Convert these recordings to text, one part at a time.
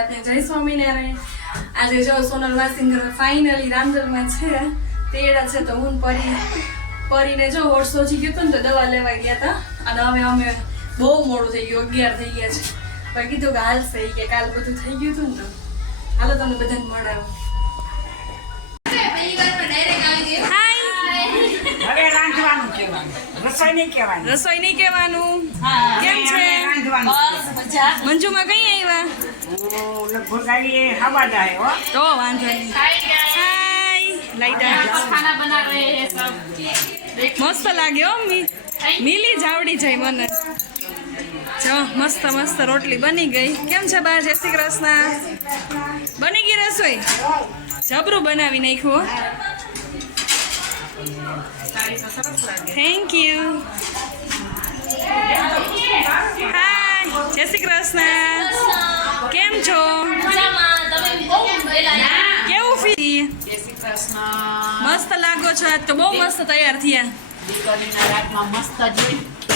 આપને જય સ્વામિનારાયણ। આજે જો સોનલ વાસિંગર ફાઇનલી રાંદલમાં છે, તેડા છે તો હું પરીને જો હોઠ સોજી ગયું હતું ને તો દવા લેવા ગયા હતા અને હવે અમે બહુ મોડું થઈ ગયું, 11 થઈ ગયા છે, પણ કીધું કે હાલશે કે કાલ બધું થઈ ગયું હતું ને તો હાલો તમને બધાને મળાવું। રસોઈ નહીં કહેવાનું। કેમ છે મંજુમાં? કઈ આવ્યા તો વાંધો નહીં। મસ્ત લાગ્યો મિલી જાવડી જાય મને। જો મસ્ત મસ્ત રોટલી બની ગઈ। કેમ છે બા? જય શ્રી કૃષ્ણ। બની ગઈ રસોઈ? જબરું બનાવી નાખ્યું। Thank you. હાય, જય શ્રી કૃષ્ણ। કેમ છો? કેવું ફી? મસ્ત લાગો છો આજ તો, બહુ મસ્ત તૈયાર થયા।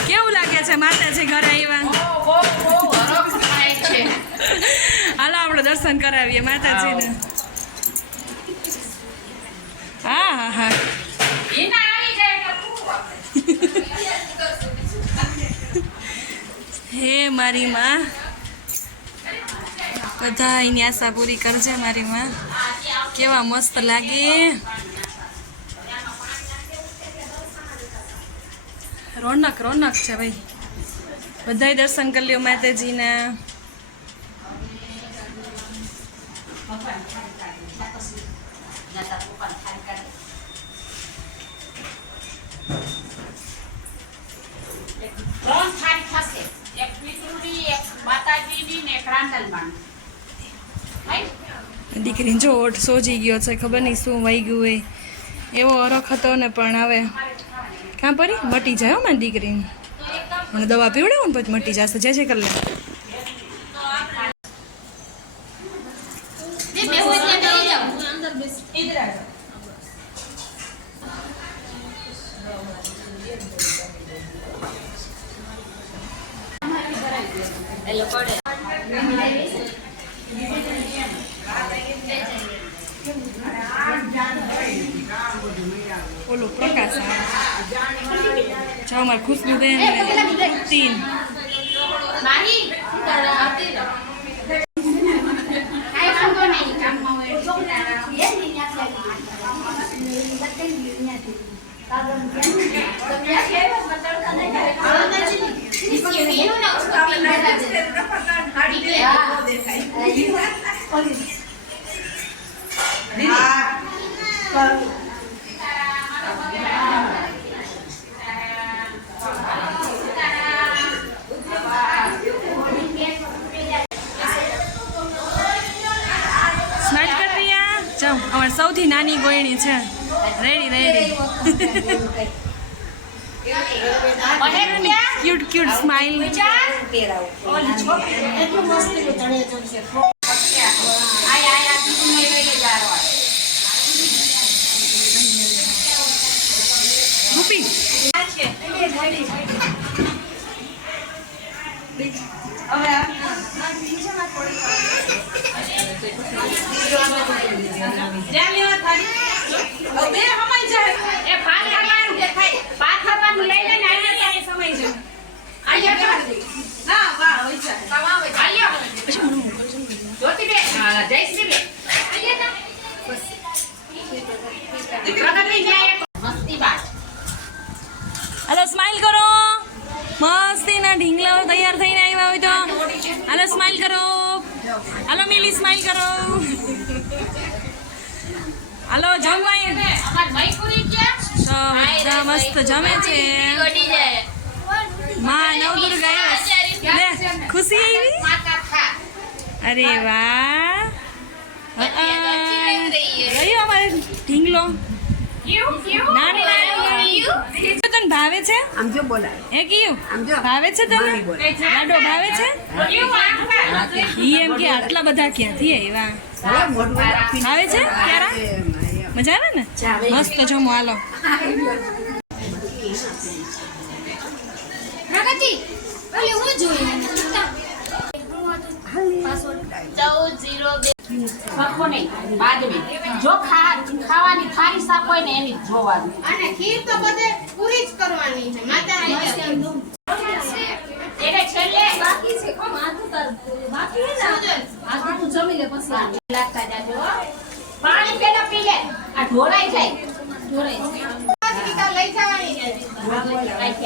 કેવું લાગે છે માતાજી ઘરે આવ્યા? હાલો આપણે દર્શન કરાવીએ માતાજીને। હા હા હા હે મારી માં, બધા એની આશા પૂરી કરજે મારી માં। કેવા મસ્ત લાગે। રોનક રોનક છે ભાઈ। બધાય દર્શન કરી લ્યો માતાજીના। દીકરીને જો ઓઠ સોજી ગયો છે, ખબર નહીં શું વાગ્યું હોય, એવો અરખ હતો ને પણ હવે કાં પરી મટી જાય હો મારી દીકરીને। મને દવા પીવડાવો ને પછી મટી જશે। જે કરી લે। ઓલો પ્રકાશ જાઓ મારે ખુશ્બુ બેન તીન અમારી સૌથી નાની ગોયણી છે। Ready ready cute cute smile. રૂપી હાલો સ્માઈલ કરો। મસ્તીના ઢીંગલા તૈયાર થઈને આવ્યા હોય તો હાલો સ્માઈલ કરો। હાલો મિલી સ્માઈલ કરો। હાલો જમવાય બધા મસ્ત જમે છે। માં નવદુર્ગા આવ્યા। ખુશી આવી? અરે વાહ। ગયો અમારે ઢીંગલો નાની તને ભાવે છે? આમ જો બોલાય હે કયું ભાવે છે તને? લાડો ભાવે છે? ઈ એમ કે આટલા બધા ક્યાંથી આવ્યા? ભાવે છે? ક્યારા મજા આવે ને? મસ્ત જમો હાલો। સરખો નહીં બાદ में જો ખાવાની થાળી સાફ હોય ને એની જોવાની અને ખીર તો બધે પૂરી જ કરવાની છે માતાજી એને છેલ્લે બાકી છે કોમ આધું બાકી છે આધું તું જમી લે પછી લાગતા જાજો પાણી પેલા પી લે આ ઢોરાઈ જાય લઈ જવાની છે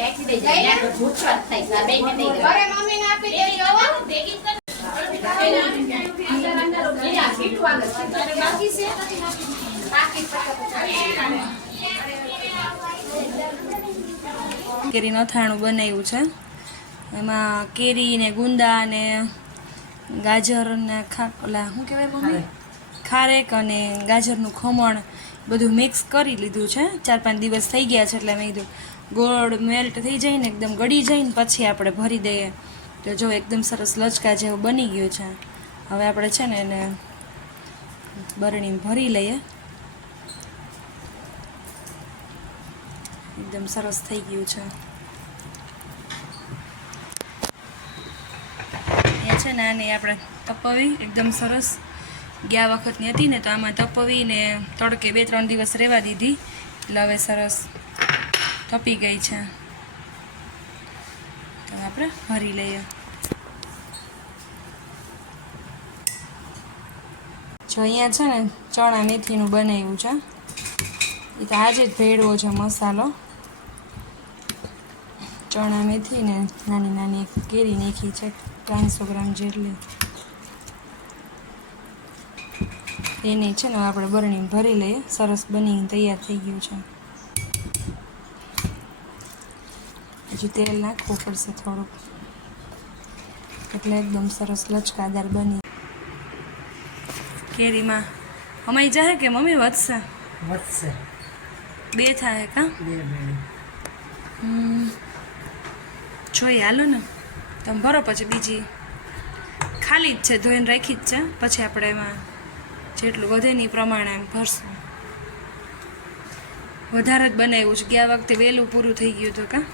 એક્સિડન્ટ જાય તો ભૂખવા થાય સાબે ને નહીં અરે મમ્મી ને આપી દે રવા ભેગી કર કેરીનું અથાણું બનાવ્યું છે. એમાં કેરી ને ગુંદા ને ગાજર ને ઓલા શું કહેવાય મમ્મી ખારેક અને ગાજરનું ખમણ બધું મિક્સ કરી લીધું છે. 4-5 દિવસ થઈ ગયા છે એટલે મેં કીધું ગોળ મેલ્ટ થઈ જાય ને એકદમ ગળી જાય ને પછી આપણે ભરી દઈએ તો જો એકદમ સરસ લચકા જેવું બની ગયું છે. હવે આપણે છે ને એને બરણી ભરી લઈએ. એકદમ સરસ થઈ ગયું છે. એ છે ને આને આપણે તપવી એકદમ સરસ ગયા વખતની હતી ને તો આમાં તપવીને તડકે 2-3 દિવસ રહેવા દીધી એટલે હવે સરસ તપી ગઈ છે. તો આપણે ભરી લઈએ. જો અહીંયા છે ને ચણા મેથીનું બનાવ્યું છે. એ તો આજે જ ભેળવો છે મસાલો. ચણા મેથી ને નાની નાની કેરી નાખી છે 300 ગ્રામ જેટલી. એને છે ને આપણે બરણી ભરી લઈએ. સરસ બની તૈયાર થઈ ગયું છે. હજુ તેલ નાખવું પડશે થોડુંક એટલે એકદમ સરસ લચકાદાર બની. કેરીમાં અમાઈ જાય કે મમ્મી વધશે? વધશે 2 થાય કા? 2 જોઈએ હાલો ને તમે ભરો પછી બીજી ખાલી જ છે ધોઈને રાખી જ છે. પછી આપણે એમાં જેટલું વધે ને એ પ્રમાણે એમ ભરશું. વધારે જ બનાવ્યું છે. ગયા વખતે વહેલું પૂરું થઈ ગયું હતું કા?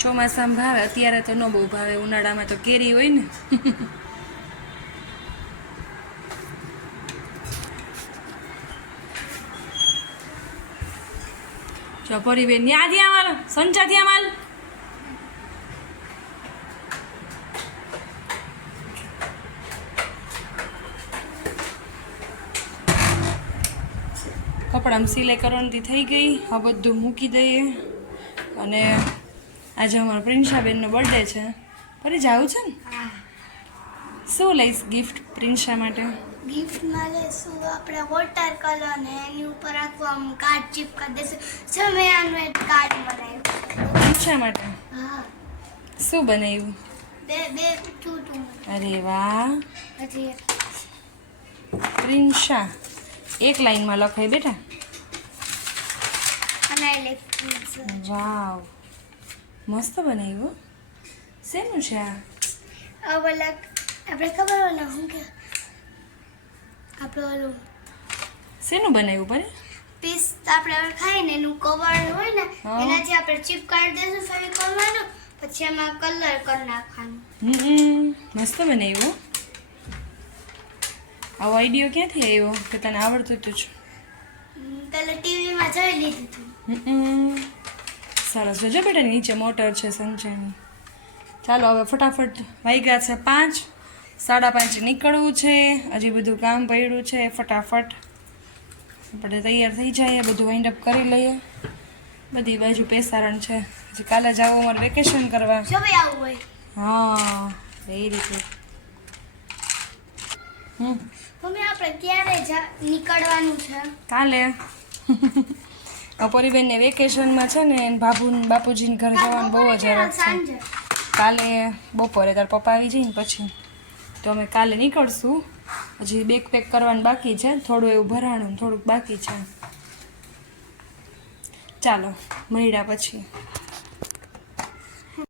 ચોમાસામાં ભાવે અત્યારે તો ન બહુ ભાવે. ઉનાળામાં તો કેરી હોય ને. ચોપરીબેન યાદ આવવાનો સંચાથી અમાલ કપડામાં સિલાઈ કરવાની થઈ ગઈ. આ બધું મૂકી દઈએ. અને આજે અમારા પ્રિન્સાબેનનો બર્થડે છે. ફરી જાવું છે ને? શું લઈશ ગિફ્ટ પ્રિન્સા માટે? ગિફ્ટમાં લેશું આપણે વોટર કલર ને એની ઉપર આખું આમ કાર્ડ ચિપકા દેશું. સમયાનું એક કાર્ડ બનાવ્યું. પ્રિન્સા માટે? હા. શું બનાવ્યું? બે ચૂંટું. અરે વાહ. પછી પ્રિન્સા એક લાઈનમાં લખાય બેટા. અને ઇલેક્ટ્રિક. વાવ મસ્ત બનાવ્યું. શેનું છે આ? ઓલા આપણે ખબર હોય ને શું કે આપણે ઓલું શેનું બનાવ્યું પર? પીસ આપણે ખાઈ ને એનું કવર હોય ને એનાથી આપણે ચિપ કાઢી દઈશું ફેવિકોલ માંનું. પછી એમાં કલર કરી નાખવાનું. મસ્ત બનાવ્યું. આવો આઈડિયો ક્યાંથી આવ્યો કે તને આવડતું હતું જ? પેલા ટીવીમાં જોઈ લીધું હતું. સરસ. જોજો બેટા નીચે મોટર છે સંચાની. ચાલો હવે ફટાફટ વાગ્યા છે 5. 5:30 નીકળવું છે. હજી બધું કામ પડ્યું છે. ફટાફટ આપણે તૈયાર થઈ જઈએ. બધું વાઇન્ડ અપ કરી લઈએ. બધી બાજુ પેસારણ છે. હજી કાલે જાવ અમારે વેકેશન કરવા. જો ભાઈ આવું હોય. હા એ રીતે. મમ્મી આપણે ક્યારે નીકળવાનું છે? કાલે. પરિબેનને વેકેશનમાં છે ને બાપુજીને ઘર જવાનું બહુ જ હરખ છે. કાલે બપોરે તાર પપ્પા આવી જાય ને પછી તો અમે કાલે નીકળશું. હજી બેગ પેક કરવાનું બાકી છે. થોડું એવું ભરાણું થોડુંક બાકી છે. ચાલો મળ્યા પછી.